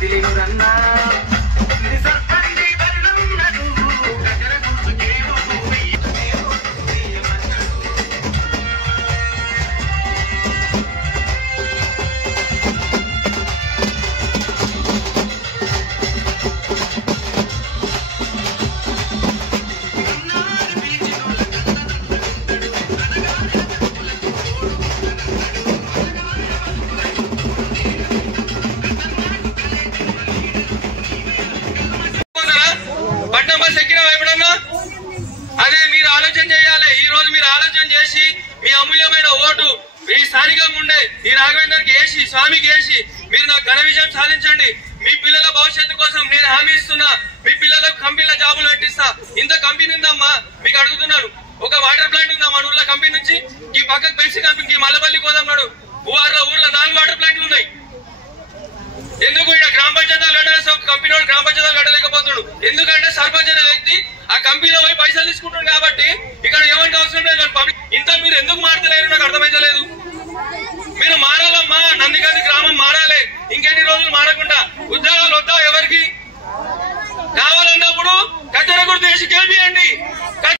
కదిలినురన్నా అదే మీరు ఆలోచన చేయాలి. ఈ రోజు మీరు ఆలోచన చేసి మీ అమూల్యమైన ఓటు ఈ స్థానికంగా ఉండే ఈ రాఘవేందర్కి వేసి స్వామికి వేసి మీరు నాకు ఘన విజయం సాధించండి. మీ పిల్లల భవిష్యత్తు కోసం నేను హామీ ఇస్తున్నా. మీ పిల్లలకు కంపెనీల జాబులు పెట్టిస్తా. ఇంత కంపెనీ ఉందమ్మా మీకు అడుగుతున్నాను. ఒక వాటర్ ప్లాంట్ ఉందా మన ఊర్లో కంపెనీ నుంచి ఈ పక్కకు పెన్సీ కంపెనీకి మల్లపల్లి కోదాం ఊర్లో 4 వాటర్ ప్లాంట్లు ఉన్నాయి. ఎందుకు ఇక్కడ గ్రామ పంచాయతీలు కట్టలేసి ఒక కంపెనీ వాడు గ్రామ పంచాయతీలు కట్టలేకపోతున్నాడు. ఎందుకంటే సర్పంచ్ అనే వ్యక్తి ఆ కంపెనీలో పోయి పైసలు తీసుకుంటాడు కాబట్టి ఇక్కడ ఎవరికి అవసరం లేదు. ఇంత మీరు ఎందుకు మారతలేరు నాకు అర్థమైతలేదు. మీరు మారాలమ్మా. నందిగారి గ్రామం మారాలి. ఇంకెన్ని రోజులు మారకుండా ఉద్యోగాలు వద్దా